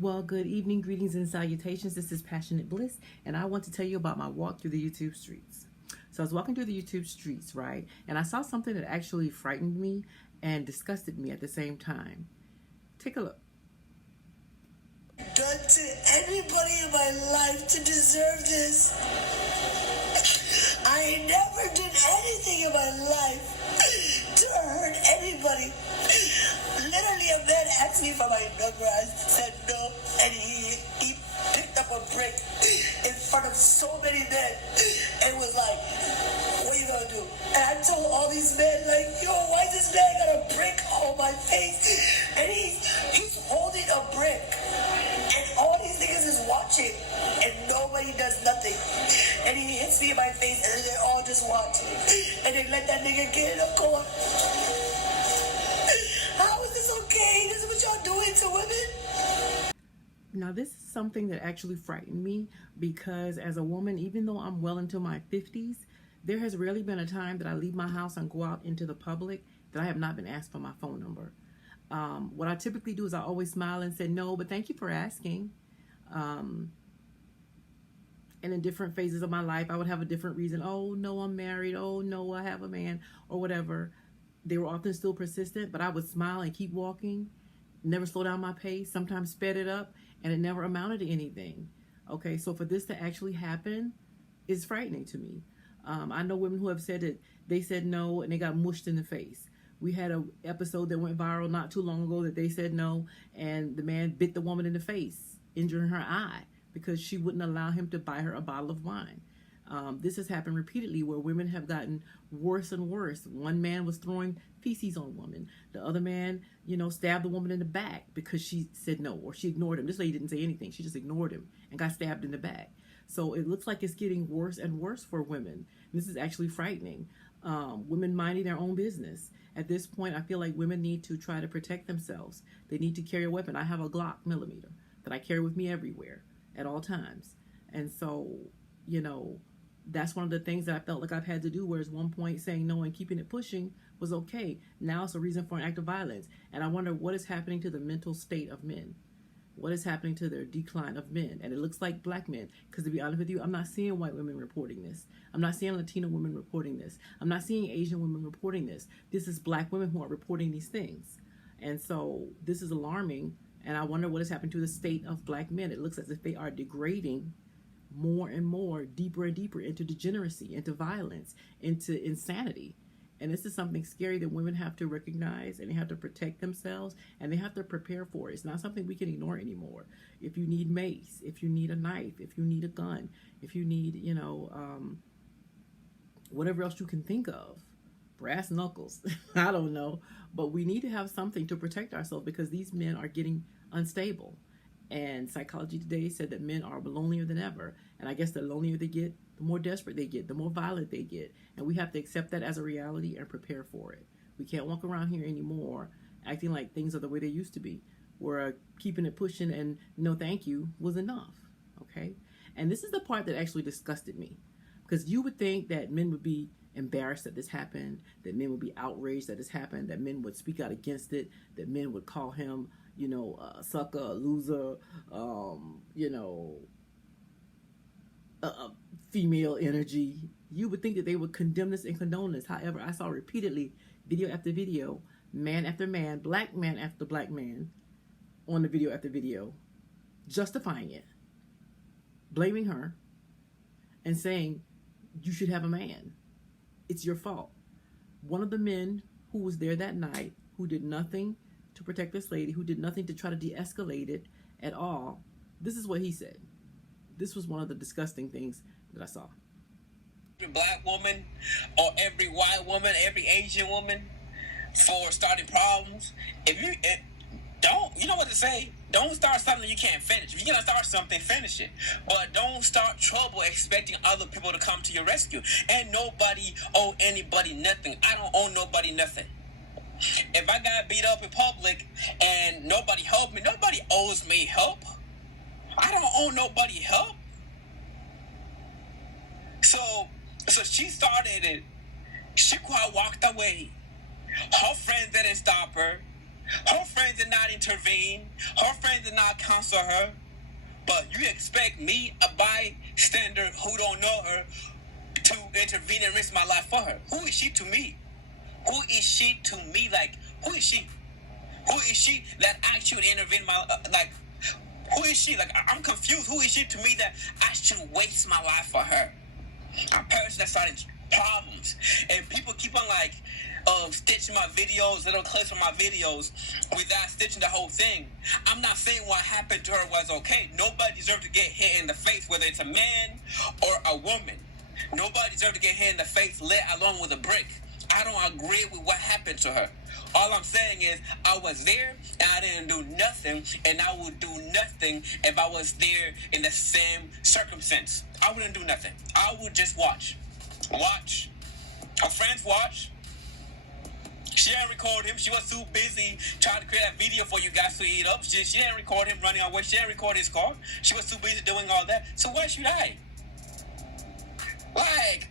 Well, good evening, greetings, and salutations. This is Passionate Bliss, and I want to tell you about my walk through the YouTube streets. So I was walking through the YouTube streets, right? And I saw something that actually frightened me and disgusted me at the same time. Take a look. Done to anybody in my life to deserve this. I never did anything in my life to hurt anybody. Literally, a man asked me for my number. I said no, and he picked up a brick in front of so many men and was like, "What are you gonna do?" And I told all these men, like, "Yo, why is this man got a brick on my face?" And he's holding a brick, and all these niggas is watching, and nobody does nothing. And he hits me in my face, and they're all just watching, and they let that nigga get in the corner. How is this okay? This is what y'all doing to women? Now, this is something that actually frightened me because as a woman, even though I'm well into my 50s, there has rarely been a time that I leave my house and go out into the public that I have not been asked for my phone number. What I typically do is I always smile and say no, but thank you for asking. And in different phases of my life, I would have a different reason. Oh, no, I'm married. Oh, no, I have a man, or whatever. They were often still persistent, but I would smile and keep walking, never slow down my pace, sometimes sped it up, and it never amounted to anything. Okay, so for this to actually happen is frightening to me. I know women who have said that they said no and they got mushed in the face. We had an episode that went viral not too long ago that they said no, and the man bit the woman in the face, injuring her eye because she wouldn't allow him to buy her a bottle of wine. This has happened repeatedly where women have gotten worse and worse. One man was throwing feces on a woman. The other man, stabbed the woman in the back because she said no, or she ignored him. This lady didn't say anything. She just ignored him and got stabbed in the back. So it looks like it's getting worse and worse for women. This is actually frightening. Women minding their own business. At this point, I feel like women need to try to protect themselves. They need to carry a weapon. I have a Glock millimeter that I carry with me everywhere at all times. And so, that's one of the things that I felt like I've had to do, whereas one point saying no and keeping it pushing was okay. Now it's a reason for an act of violence. And I wonder what is happening to the mental state of men. What is happening to their decline of men? And it looks like black men, because to be honest with you, I'm not seeing white women reporting this. I'm not seeing Latino women reporting this. I'm not seeing Asian women reporting this. This is black women who are reporting these things. And so this is alarming. And I wonder what has happened to the state of black men. It looks as if they are degrading more and more, deeper and deeper into degeneracy, into violence, into insanity. And this is something scary that women have to recognize, and they have to protect themselves, and they have to prepare for it. It's not something we can ignore anymore. If you need mace, if you need a knife, if you need a gun, if you need, whatever else you can think of, brass knuckles, I don't know. But we need to have something to protect ourselves because these men are getting unstable. And Psychology Today said that men are lonelier than ever. And I guess the lonelier they get, the more desperate they get, the more violent they get. And we have to accept that as a reality and prepare for it. We can't walk around here anymore acting like things are the way they used to be, where keeping it pushing and no thank you was enough. Okay? And this is the part that actually disgusted me. Because you would think that men would be embarrassed that this happened, that men would be outraged that this happened, that men would speak out against it, that men would call him a sucker, a loser, female energy. You would think that they would condemn this and condone this. However, I saw repeatedly, video after video, man after man, black man after black man, on the video after video, justifying it, blaming her, and saying, you should have a man. It's your fault. One of the men who was there that night, who did nothing to protect this lady, who did nothing to try to de-escalate it at all, this is what he said. This was one of the disgusting things that I saw. Every black woman or every white woman, every Asian woman for starting problems. If you don't, you know what to say. Don't start something you can't finish. If you're gonna start something, finish it. But don't start trouble expecting other people to come to your rescue. And nobody owe anybody nothing. I don't owe nobody nothing. If I got beat up in public and nobody helped me, nobody owes me help. I don't owe nobody help. So she started it. She quite walked away. Her friends didn't stop her. Her friends did not intervene. Her friends did not counsel her. But you expect me, a bystander who don't know her, to intervene and risk my life for her? Who is she to me? Who is she to me? Like, who is she? Who is she that I should intervene my like? Who is she? Like, I'm confused. Who is she to me that I should waste my life for her? I'm a person that started problems, and people keep on like stitching my videos, little clips from my videos, without stitching the whole thing. I'm not saying what happened to her was okay. Nobody deserves to get hit in the face, whether it's a man or a woman. Nobody deserves to get hit in the face, let alone with a brick. I don't agree with what happened to her. All I'm saying is I was there and I didn't do nothing, and I would do nothing if I was there in the same circumstance. I wouldn't do nothing. I would just watch. Watch. Her friends watch. She didn't record him. She was too busy trying to create a video for you guys to eat up. She didn't record him running away. She didn't record his car. She was too busy doing all that. So why should I? Like,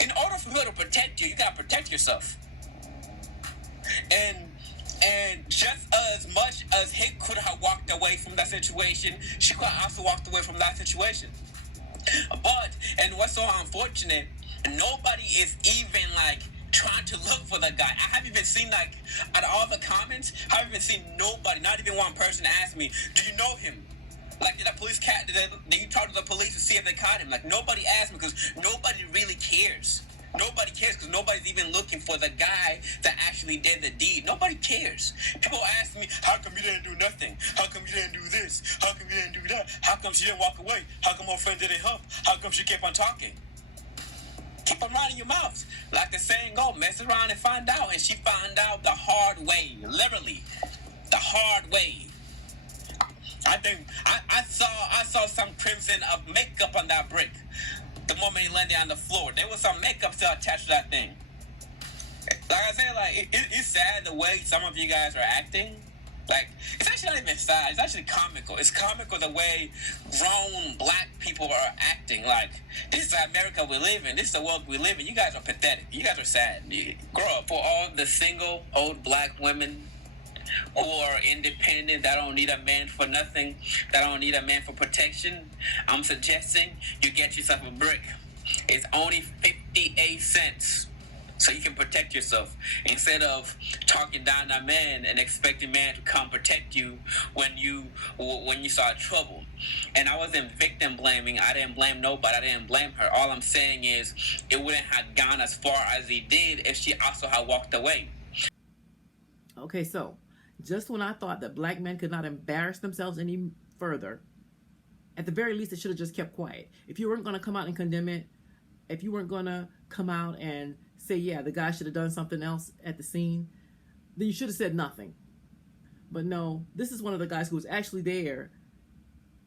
in order for her to protect you, you gotta protect yourself. And just as much as he could have walked away from that situation, she could have also walked away from that situation. But, and what's so unfortunate, nobody is even like trying to look for the guy. I haven't even seen, like, out of all the comments, I haven't even seen nobody, not even one person ask me, do you know him? Like, did the police did you talk to the police to see if they caught him? Like, nobody asked me because nobody really cares. Nobody cares because nobody's even looking for the guy that actually did the deed. Nobody cares. People ask me, how come you didn't do nothing? How come you didn't do this? How come you didn't do that? How come she didn't walk away? How come her friend didn't help? How come she kept on talking? Keep on running your mouth. Like the saying go, mess around and find out. And she found out the hard way. Literally. The hard way. I think I saw some crimson of makeup on that brick. The moment he landed on the floor, there was some makeup still attached to that thing. Like I said, like it's sad the way some of you guys are acting. Like, it's actually not even sad. It's actually comical. It's comical the way grown black people are acting. Like, this is the America we live in. This is the world we live in. You guys are pathetic. You guys are sad. Grow up. For all the single old black women who are independent, that don't need a man for nothing, that don't need a man for protection, I'm suggesting you get yourself a brick. It's only 58 cents. So you can protect yourself instead of talking down a man and expecting man to come protect you when you start trouble. And I wasn't victim blaming. I didn't blame nobody. I didn't blame her. All I'm saying is it wouldn't have gone as far as it did if she also had walked away. Okay, so just when I thought that black men could not embarrass themselves any further, at the very least, they should have just kept quiet. If you weren't going to come out and condemn it, if you weren't going to come out and say, yeah, the guy should have done something else at the scene, then you should have said nothing. But no, this is one of the guys who was actually there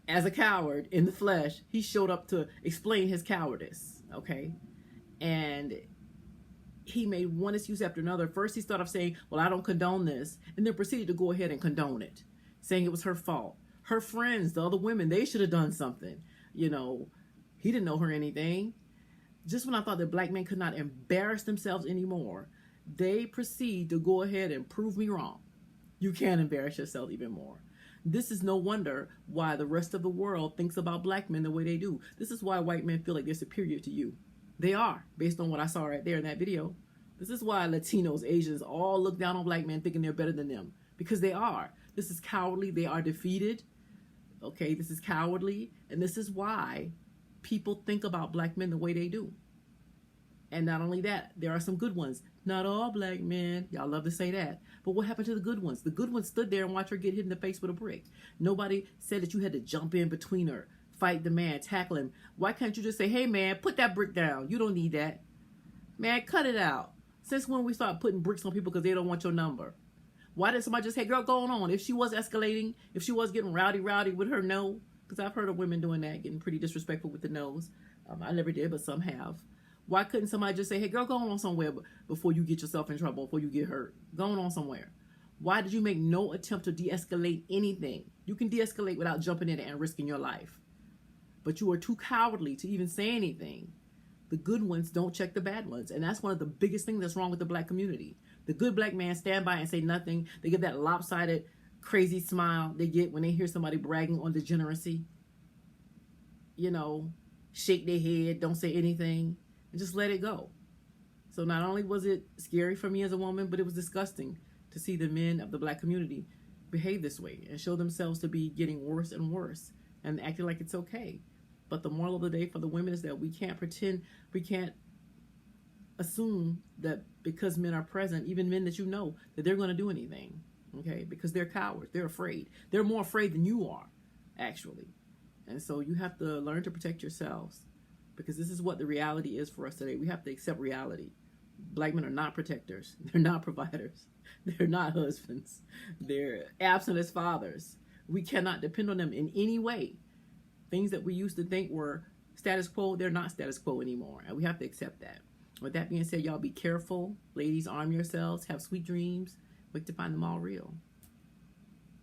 as a coward in the flesh. He showed up to explain his cowardice, okay? And he made one excuse after another. First, he started off saying, well, I don't condone this, and then proceeded to go ahead and condone it, saying it was her fault. Her friends, the other women, they should have done something. You know, he didn't know her anything. Just when I thought that black men could not embarrass themselves anymore, they proceed to go ahead and prove me wrong. You can't embarrass yourself even more. This is no wonder why the rest of the world thinks about black men the way they do. This is why white men feel like they're superior to you. They are, based on what I saw right there in that video. This is why Latinos, Asians, all look down on black men thinking they're better than them. Because they are. This is cowardly. They are defeated. Okay, this is cowardly. And this is why people think about black men the way they do. And not only that, there are some good ones. Not all black men. Y'all love to say that. But what happened to the good ones? The good ones stood there and watched her get hit in the face with a brick. Nobody said that you had to jump in between her, fight the man, tackle him. Why can't you just say, hey man, put that brick down. You don't need that. Man, cut it out. Since when we start putting bricks on people because they don't want your number? Why did somebody just say, girl, going on? If she was escalating, if she was getting rowdy with her no, because I've heard of women doing that, getting pretty disrespectful with the nose. I never did, but some have. Why couldn't somebody just say, hey, girl, go on somewhere before you get yourself in trouble, before you get hurt? Going on somewhere. Why did you make no attempt to de-escalate anything? You can de-escalate without jumping in and risking your life. But you are too cowardly to even say anything. The good ones don't check the bad ones. And that's one of the biggest things that's wrong with the black community. The good black man stand by and say nothing. They get that lopsided, crazy smile they get when they hear somebody bragging on degeneracy. You know, shake their head, don't say anything, and just let it go. So not only was it scary for me as a woman, but it was disgusting to see the men of the black community behave this way and show themselves to be getting worse and worse and acting like it's okay. But the moral of the day for the women is that we can't pretend, we can't assume that because men are present, even men that you know, that they're going to do anything, okay? Because they're cowards, they're afraid. They're more afraid than you are, actually. And so you have to learn to protect yourselves, because this is what the reality is for us today. We have to accept reality. Black men are not protectors. They're not providers. They're not husbands. They're absent as fathers. We cannot depend on them in any way. Things that we used to think were status quo, they're not status quo anymore. And we have to accept that. With that being said, y'all be careful. Ladies, arm yourselves. Have sweet dreams. Wait to find them all real.